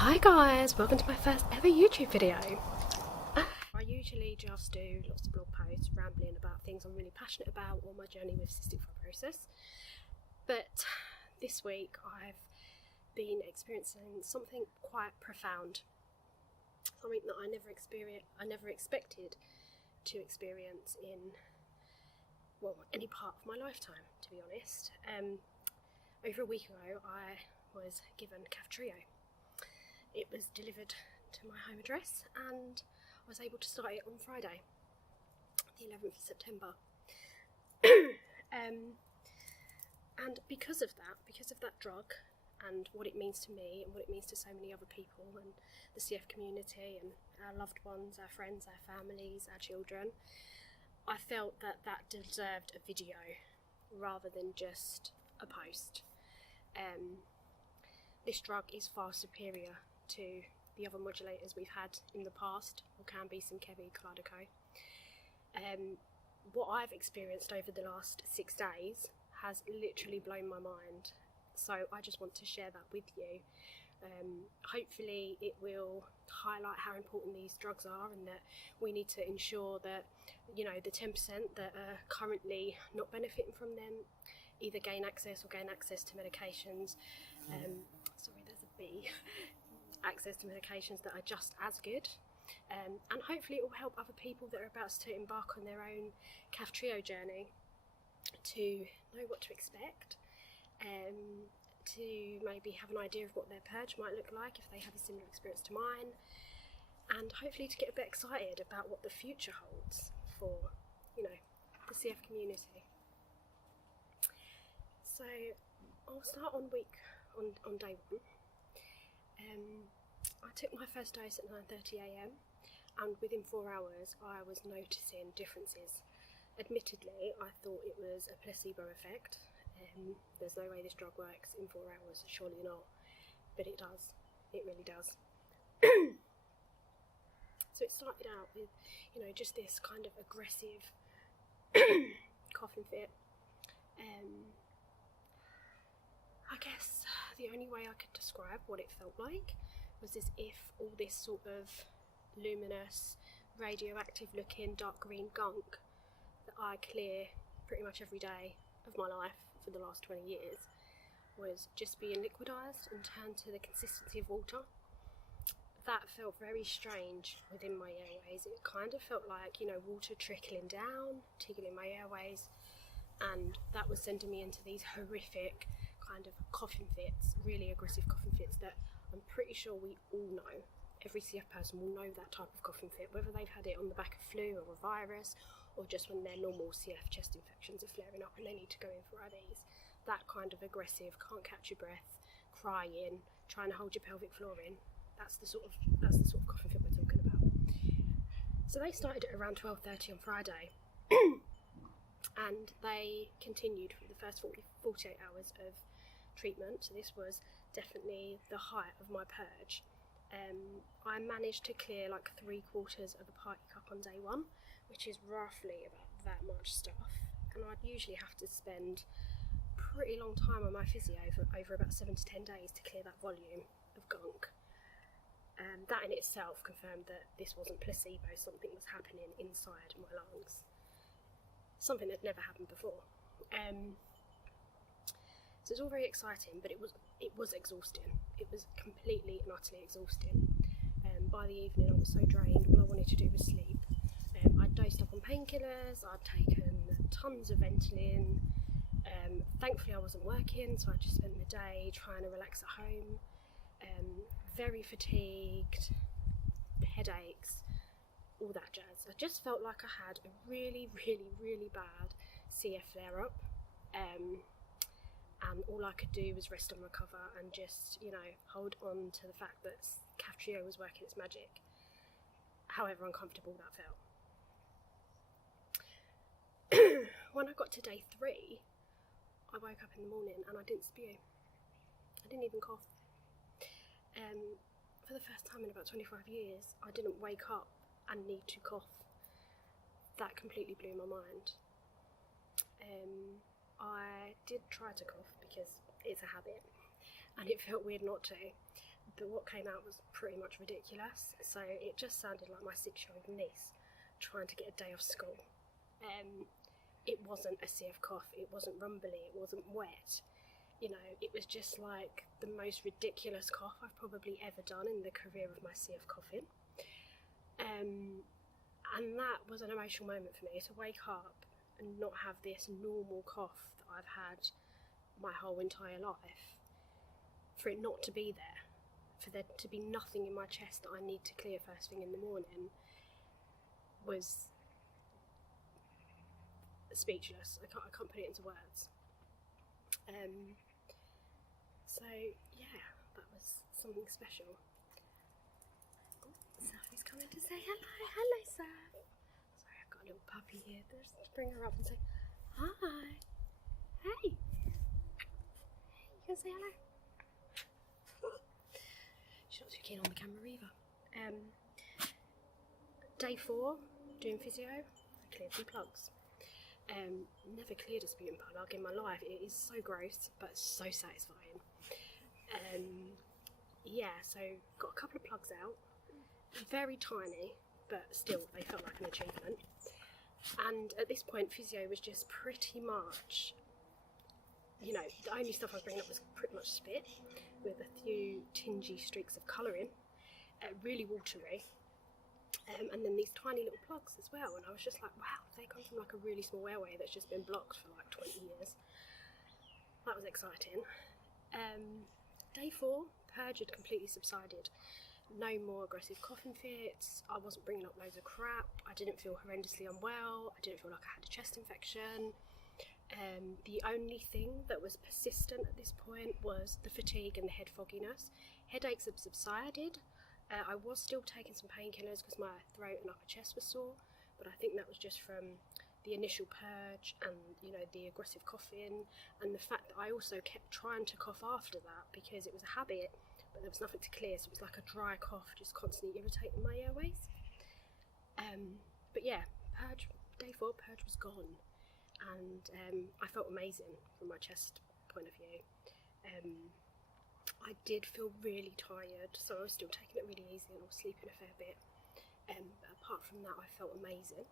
Hi guys, welcome to my first ever YouTube video. I usually just do lots of blog posts rambling about things I'm really passionate about or my journey with cystic fibrosis. But this week I've been experiencing something quite profound. Something that I never expected to experience in, well, any part of my lifetime, to be honest. Over a week ago I was given Kaftrio. It was delivered to my home address and I was able to start it on Friday, the 11th of September. And because of that drug and what it means to me and what it means to so many other people and the CF community and our loved ones, our friends, our families, our children, I felt that deserved a video rather than just a post. This drug is far superior to the other modulators we've had in the past, or can be some Kaftrio. What I've experienced over the last 6 days has literally blown my mind, so I just want to share that with you. Hopefully it will highlight how important these drugs are and that we need to ensure that, you know, the 10% that are currently not benefiting from them either gain access to medications. Sorry, there's a bee. Access to medications that are just as good, and hopefully it will help other people that are about to embark on their own Kaftrio journey to know what to expect, to maybe have an idea of what their purge might look like if they have a similar experience to mine, and hopefully to get a bit excited about what the future holds for, you know, the CF community. So I'll start on day one. I took my first dose at 9:30 AM and within 4 hours I was noticing differences. Admittedly, I thought it was a placebo effect. There's no way this drug works in 4 hours, surely not. But it does, it really does. So it started out with, you know, just this kind of aggressive coughing fit. I guess the only way I could describe what it felt like was as if all this sort of luminous, radioactive looking dark green gunk that I clear pretty much every day of my life for the last 20 years was just being liquidised and turned to the consistency of water. That felt very strange within my airways. It kind of felt like, you know, water trickling down, tickling my airways, and that was sending me into these horrific kind of coughing fits, really aggressive coughing fits that I'm pretty sure we all know. Every CF person will know that type of coughing fit, whether they've had it on the back of flu or a virus, or just when their normal CF chest infections are flaring up and they need to go in for IVs. That kind of aggressive, can't catch your breath, crying, trying to hold your pelvic floor in. That's the sort of coughing fit we're talking about. So they started at around 12:30 on Friday. And they continued for the first 48 hours of treatment. So this was definitely the height of my purge. I managed to clear like 3/4 of a party cup on day one, which is roughly about that much stuff. And I'd usually have to spend a pretty long time on my physio over about 7 to 10 days to clear that volume of gunk. That in itself confirmed that this wasn't placebo, something was happening inside my lungs. Something that never happened before. So it's all very exciting, but it was exhausting. It was completely and utterly exhausting. By the evening I was so drained, all I wanted to do was sleep. I'd dosed up on painkillers, I'd taken tons of Ventolin. Thankfully I wasn't working, so I just spent the day trying to relax at home. Very fatigued, headaches, all that jazz. I just felt like I had a really, really, really bad CF flare-up, and all I could do was rest and recover and just, you know, hold on to the fact that Kaftrio was working its magic, however uncomfortable that felt. When I got to day 3, I woke up in the morning and I didn't spew. I didn't even cough. For the first time in about 25 years, I didn't wake up and need to cough. That completely blew my mind. I did try to cough because it's a habit and it felt weird not to, but what came out was pretty much ridiculous. So it just sounded like my 6-year-old niece trying to get a day off school. It wasn't a CF cough, it wasn't rumbly, it wasn't wet. You know, it was just like the most ridiculous cough I've probably ever done in the career of my CF coughing. And that was an emotional moment for me, to wake up and not have this normal cough that I've had my whole entire life. For it not to be there, for there to be nothing in my chest that I need to clear first thing in the morning, was speechless. I can't put it into words. So yeah, that was something special. Oh, Sophie's coming to say hello. Hello, Soph. Sorry, I've got a little puppy here. Just bring her up and say hi. Hey. You can say hello. She's not too keen on the camera either. Day 4, doing physio. I cleared some plugs. Never cleared a sputum plug in my life. It is so gross, but so satisfying. Yeah, so got a couple of plugs out. Very tiny, but still they felt like an achievement. And at this point, physio was just pretty much, you know, the only stuff I was bringing up was pretty much spit, with a few tingy streaks of colouring, really watery. And then these tiny little plugs as well, and I was just like, wow, they come from like a really small airway that's just been blocked for like 20 years. That was exciting. Day 4, Purge had completely subsided. No more aggressive coughing fits. I wasn't bringing up loads of crap. I didn't feel horrendously unwell. I didn't feel like I had a chest infection. The only thing that was persistent at this point was the fatigue and the head fogginess. Headaches had subsided. I was still taking some painkillers because my throat and upper chest was sore, but I think that was just from the initial purge and, you know, the aggressive coughing, and the fact that I also kept trying to cough after that because it was a habit, but there was nothing to clear, so it was like a dry cough just constantly irritating my airways. But yeah, Purge, day 4, Purge was gone, and I felt amazing from my chest point of view. I did feel really tired, so I was still taking it really easy and I was sleeping a fair bit. But apart from that, I felt amazing.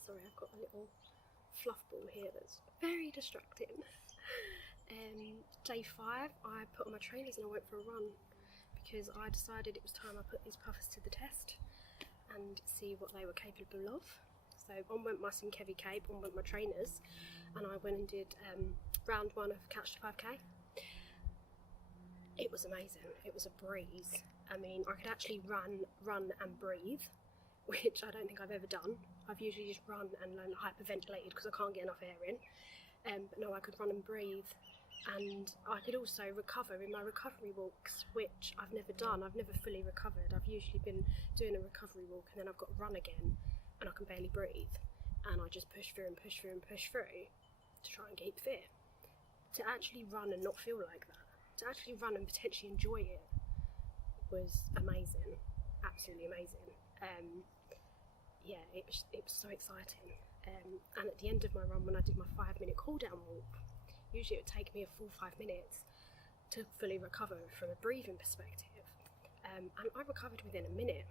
Sorry, I've got a little fluff ball here that's very distracting. Day 5, I put on my trainers and I went for a run because I decided it was time I put these puffers to the test and see what they were capable of. So on went my Synkevi cape, on went my trainers, and I went and did round 1 of Couch to 5k. It was amazing. It was a breeze. I mean, I could actually run and breathe, which I don't think I've ever done. I've usually just run and hyperventilated because I can't get enough air in. But no, I could run and breathe, and I could also recover in my recovery walks, which I've never done. I've never fully recovered. I've usually been doing a recovery walk and then I've got to run again and I can barely breathe, and I just push through and push through and push through to try and keep fit. To actually run and not feel like that, to actually run and potentially enjoy it, was amazing, absolutely amazing. Yeah, it was so exciting. And at the end of my run, when I did my 5-minute cool down walk, usually it would take me a full 5 minutes to fully recover from a breathing perspective. And I recovered within a minute.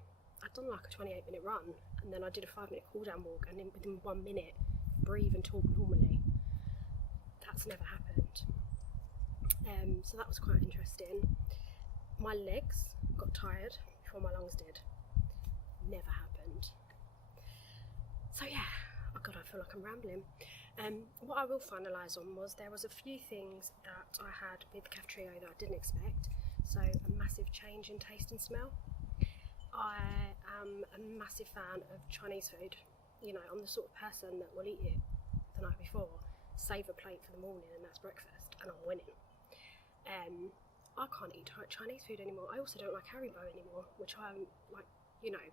I'd done like a 28-minute run, and then I did a 5-minute cool down walk, and then within 1 minute, breathe and talk normally. That's never happened. So that was quite interesting. My legs got tired before my lungs did. Never happened. So yeah, oh god, I feel like I'm rambling. What I will finalise on was there was a few things that I had with Kaftrio that I didn't expect. So a massive change in taste and smell. I am a massive fan of Chinese food. You know, I'm the sort of person that will eat it the night before, save a plate for the morning, and that's breakfast, and I'm winning. I can't eat Chinese food anymore. I also don't like Haribo anymore, which I'm like, you know,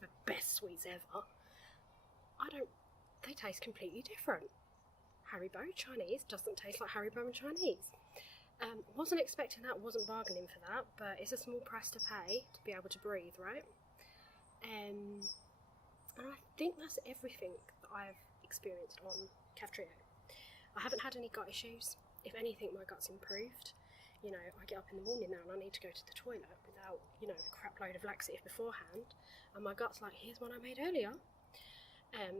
the best sweets ever. They taste completely different. Haribo Chinese doesn't taste like Haribo and Chinese. Wasn't expecting that, wasn't bargaining for that, but it's a small price to pay to be able to breathe, right? And I think that's everything that I've experienced on Kaftrio. I haven't had any gut issues. If anything, my gut's improved. you know, I get up in the morning now and I need to go to the toilet without, you know, a crap load of laxative beforehand, and my gut's like, here's one I made earlier.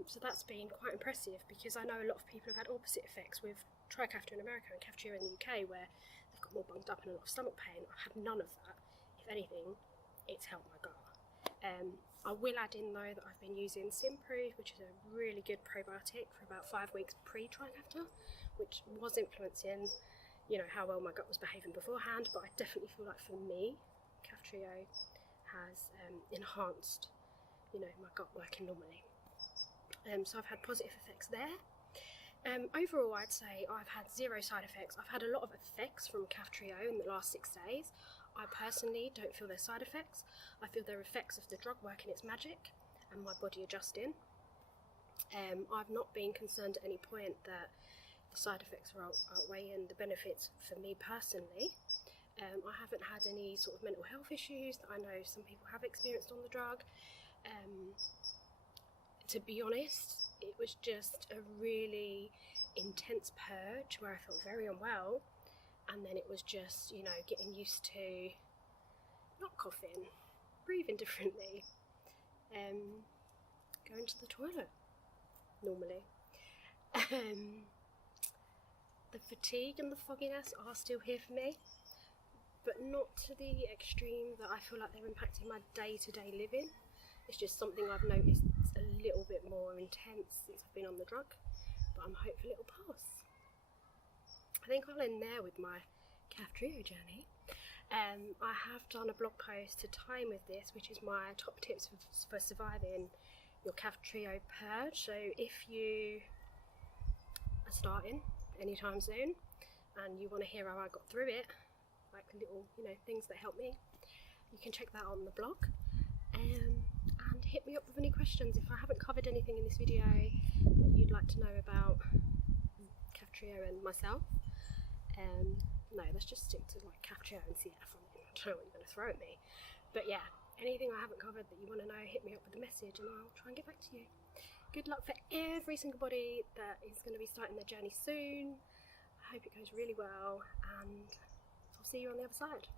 So that's been quite impressive, because I know a lot of people have had opposite effects with Trikafta in America and Kaftrio in the UK, where they've got more bunged up and a lot of stomach pain. I've had none of that. If anything, it's helped my gut. I will add in though that I've been using Purge, which is a really good probiotic, for about 5 weeks pre-Trikafta, which was influencing, you know, how well my gut was behaving beforehand. But I definitely feel like for me, Kaftrio has enhanced, you know, my gut working normally. So I've had positive effects there. Overall, I'd say I've had 0 side effects. I've had a lot of effects from Kaftrio in the last 6 days. I personally don't feel they're side effects. I feel they're effects of the drug working its magic and my body adjusting. I've not been concerned at any point that the side effects are outweighing the benefits for me personally. I haven't had any sort of mental health issues that I know some people have experienced on the drug. To be honest, it was just a really intense purge where I felt very unwell, and then it was just, you know, getting used to not coughing, breathing differently, going to the toilet normally. The fatigue and the fogginess are still here for me, but not to the extreme that I feel like they're impacting my day-to-day living. It's just something I've noticed a little bit more intense since I've been on the drug, but I'm hopeful it'll pass. I think I'll end there with my Kaftrio journey. I have done a blog post to tie in with this, which is my top tips for surviving your Kaftrio purge. So if you are starting anytime soon and you want to hear how I got through it, like little, you know, things that help me, you can check that out on the blog. And hit me up with any questions. If I haven't covered anything in this video that you'd like to know about Kaftrio and myself, no, let's just stick to like Kaftrio and CF. I don't know what you're going to throw at me, but yeah, anything I haven't covered that you want to know, hit me up with a message and I'll try and get back to you. Good luck for every single body that is going to be starting their journey soon. I hope it goes really well, and I'll see you on the other side.